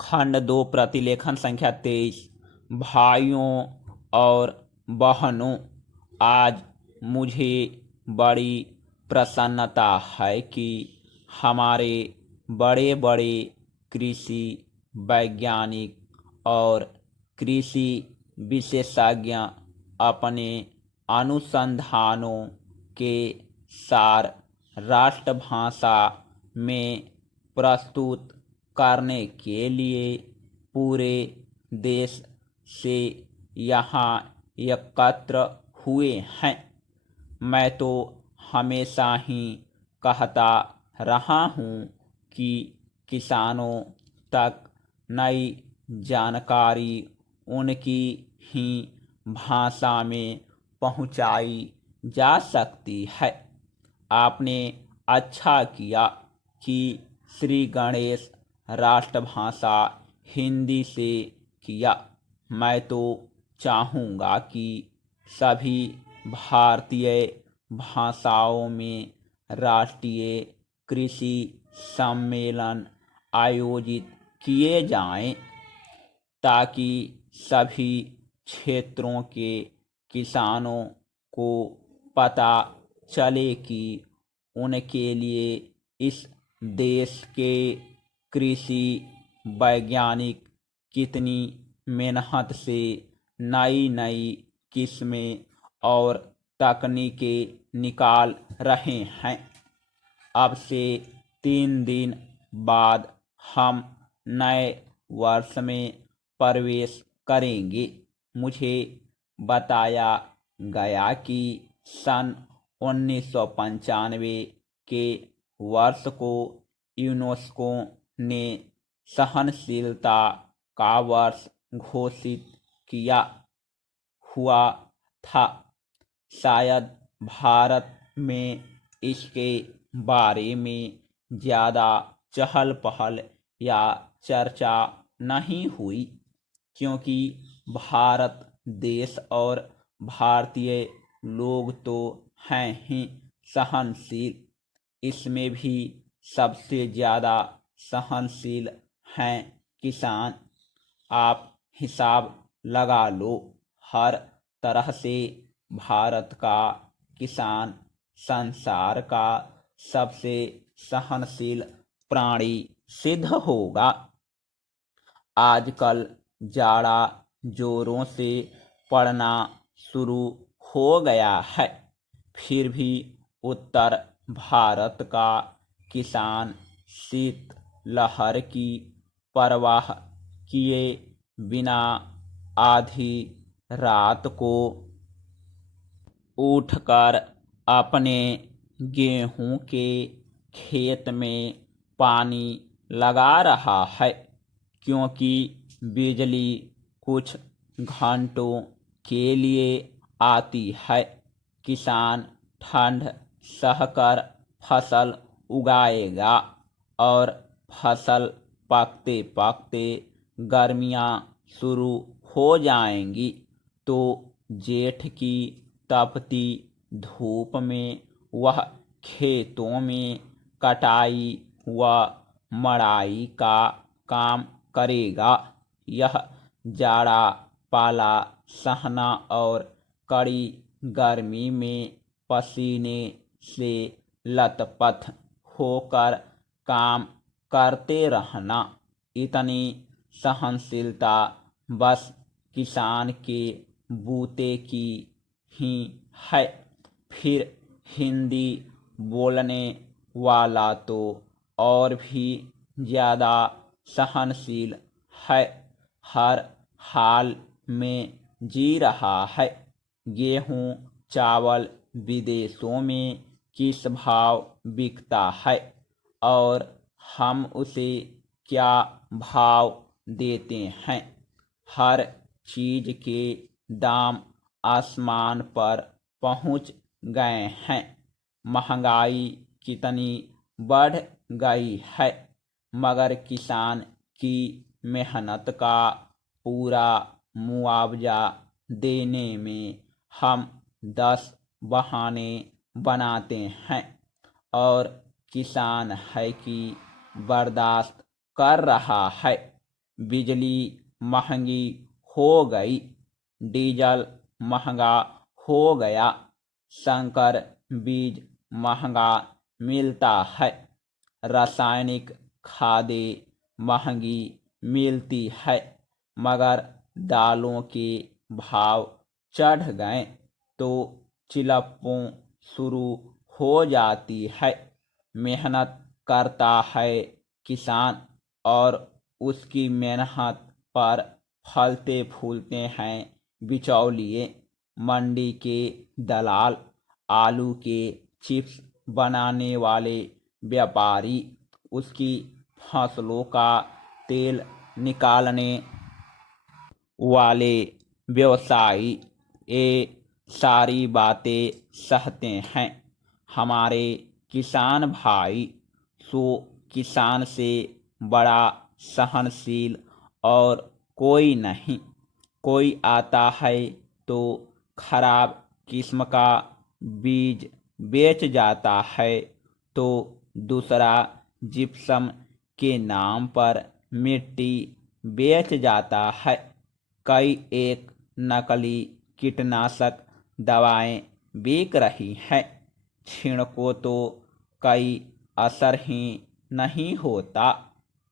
खंड 2 प्रतिलेखन संख्या 23। भाइयों और बहनों, आज मुझे बड़ी प्रसन्नता है कि हमारे बड़े बड़े कृषि वैज्ञानिक और कृषि विशेषज्ञ अपने अनुसंधानों के सार राष्ट्रभाषा में प्रस्तुत करने के लिए पूरे देश से यहाँ एकत्र हुए हैं। मैं तो हमेशा ही कहता रहा हूँ कि किसानों तक नई जानकारी उनकी ही भाषा में पहुँचाई जा सकती है। आपने अच्छा किया कि श्री गणेश राष्ट्रभाषा हिंदी से किया। मैं तो चाहूँगा कि सभी भारतीय भाषाओं में राष्ट्रीय कृषि सम्मेलन आयोजित किए जाएं, ताकि सभी क्षेत्रों के किसानों को पता चले कि उनके लिए इस देश के कृषि वैज्ञानिक कितनी मेहनत से नई नई किस्में और तकनीकें निकाल रहे हैं। अब से 3 दिन बाद हम नए वर्ष में प्रवेश करेंगे। मुझे बताया गया कि सन 1995 के वर्ष को यूनेस्को ने सहनशीलता का वर्ष घोषित किया हुआ था। शायद भारत में इसके बारे में ज़्यादा चहल पहल या चर्चा नहीं हुई, क्योंकि भारत देश और भारतीय लोग तो हैं ही सहनशील। इसमें भी सबसे ज़्यादा सहनशील हैं किसान। आप हिसाब लगा लो, हर तरह से भारत का किसान संसार का सबसे सहनशील प्राणी सिद्ध होगा। आजकल जाड़ा जोरों से पड़ना शुरू हो गया है, फिर भी उत्तर भारत का किसान शीत लहर की परवाह किए बिना आधी रात को उठकर अपने गेहूं के खेत में पानी लगा रहा है, क्योंकि बिजली कुछ घंटों के लिए आती है। किसान ठंड सहकर फसल उगाएगा और फसल पकते पकते गर्मियाँ शुरू हो जाएंगी, तो जेठ की तपती धूप में वह खेतों में कटाई व मड़ाई का काम करेगा। यह जाड़ा पाला सहना और कड़ी गर्मी में पसीने से लथपथ होकर काम करते रहना, इतनी सहनशीलता बस किसान के बूते की ही है। फिर हिंदी बोलने वाला तो और भी ज़्यादा सहनशील है, हर हाल में जी रहा है। गेहूं चावल विदेशों में किस भाव बिकता है और हम उसे क्या भाव देते हैं? हर चीज़ के दाम आसमान पर पहुंच गए हैं। महंगाई कितनी बढ़ गई है, मगर किसान की मेहनत का पूरा मुआवजा देने में हम 10 बहाने बनाते हैं, और किसान है कि बर्दाश्त कर रहा है। बिजली महंगी हो गई, डीजल महंगा हो गया, संकर बीज महंगा मिलता है, रासायनिक खादें महंगी मिलती है, मगर दालों के भाव चढ़ गए तो चिल्लपें शुरू हो जाती है। मेहनत करता है किसान और उसकी मेहनत पर फलते फूलते हैं बिचौलिए, मंडी के दलाल, आलू के चिप्स बनाने वाले व्यापारी, उसकी फसलों का तेल निकालने वाले व्यवसायी, ये सारी बातें सहते हैं। हमारे किसान भाई सो किसान से बड़ा सहनशील और कोई नहीं। कोई आता है तो खराब किस्म का बीज बेच जाता है, तो दूसरा जिप्सम के नाम पर मिट्टी बेच जाता है। कई एक नकली कीटनाशक दवाएं बिक रही हैं, छिड़को तो कई असर ही नहीं होता।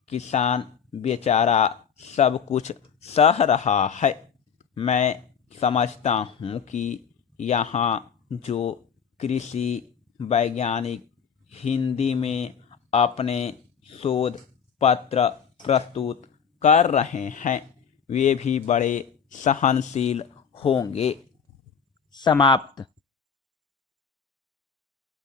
किसान बेचारा सब कुछ सह रहा है। मैं समझता हूँ कि यहाँ जो कृषि वैज्ञानिक हिंदी में अपने शोध पत्र प्रस्तुत कर रहे हैं, वे भी बड़े सहनशील होंगे। समाप्त।